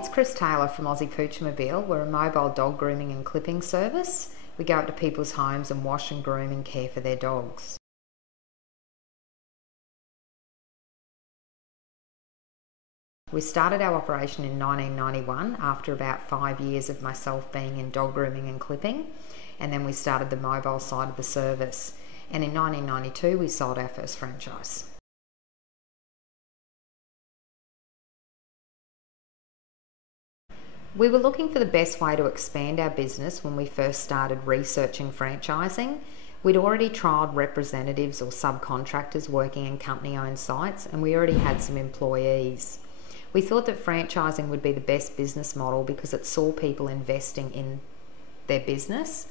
It's Chris Taylor from Aussie Pooch Mobile. We're a mobile dog grooming and clipping service. We go up to people's homes and wash and groom and care for their dogs. We started our operation in 1991 after about 5 years of myself being in dog grooming and clipping, and then we started the mobile side of the service. And in 1992 we sold our first franchise. We were looking for the best way to expand our business when we first started researching franchising. We'd already trialled representatives or subcontractors working in company-owned sites, and we already had some employees. We thought that franchising would be the best business model because it saw people investing in their business.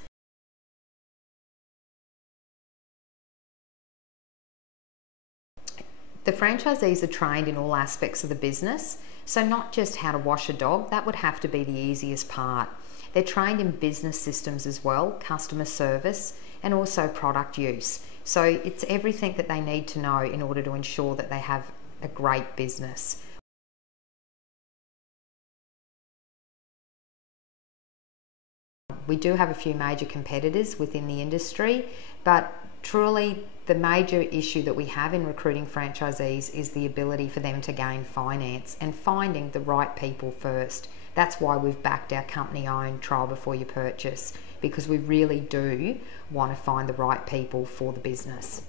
The franchisees are trained in all aspects of the business, so not just how to wash a dog, that would have to be the easiest part. They're trained in business systems as well, customer service, and also product use. So it's everything that they need to know in order to ensure that they have a great business. We do have a few major competitors within the industry, but truly the major issue that we have in recruiting franchisees is the ability for them to gain finance and finding the right people first. That's why we've backed our company-owned trial before you purchase, because we really do want to find the right people for the business.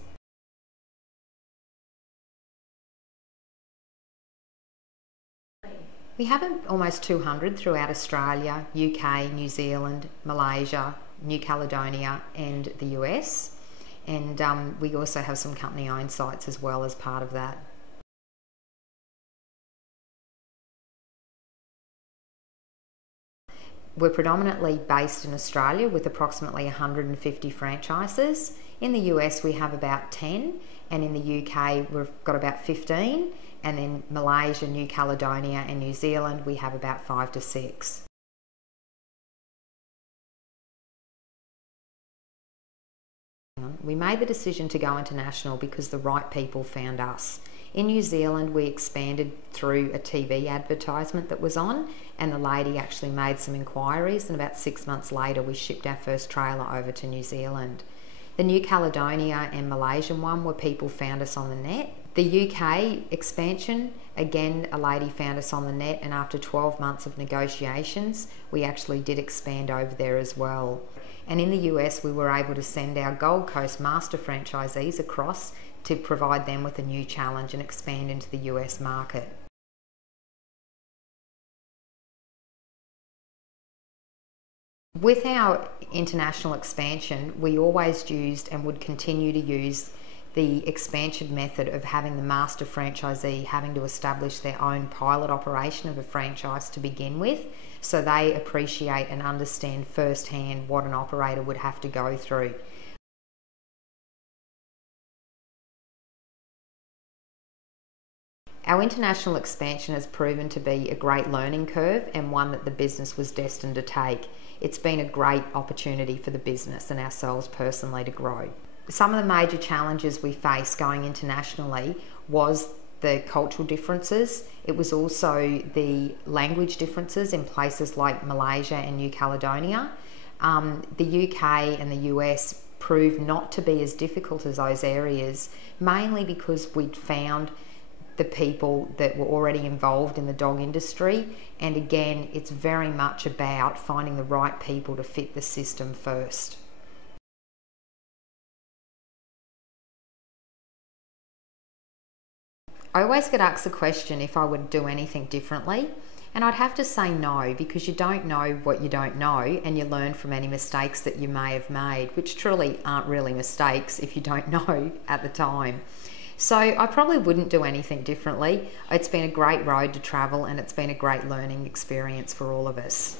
We have almost 200 throughout Australia, UK, New Zealand, Malaysia, New Caledonia and the US. And we also have some company-owned sites as well as part of that. We're predominantly based in Australia with approximately 150 franchises. In the US we have about 10, and in the UK we've got about 15, and in Malaysia, New Caledonia and New Zealand we have about 5 to 6. We made the decision to go international because the right people found us. In New Zealand we expanded through a TV advertisement that was on, and the lady actually made some inquiries, and about 6 months later we shipped our first trailer over to New Zealand. The New Caledonia and Malaysian one were people found us on the net. The UK expansion, again a lady found us on the net, and after 12 months of negotiations we actually did expand over there as well. And in the US we were able to send our Gold Coast master franchisees across to provide them with a new challenge and expand into the US market. With our international expansion, we always used and would continue to use the expansion method of having the master franchisee having to establish their own pilot operation of a franchise to begin with, so they appreciate and understand firsthand what an operator would have to go through. Our international expansion has proven to be a great learning curve and one that the business was destined to take. It's been a great opportunity for the business and ourselves personally to grow. Some of the major challenges we faced going internationally was the cultural differences. It was also the language differences in places like Malaysia and New Caledonia. The UK and the US proved not to be as difficult as those areas, mainly because we'd found the people that were already involved in the dog industry, and again it's very much about finding the right people to fit the system first. I always get asked the question if I would do anything differently, and I'd have to say no, because you don't know what you don't know, and you learn from any mistakes that you may have made, which truly aren't really mistakes if you don't know at the time. So I probably wouldn't do anything differently. It's been a great road to travel, and it's been a great learning experience for all of us.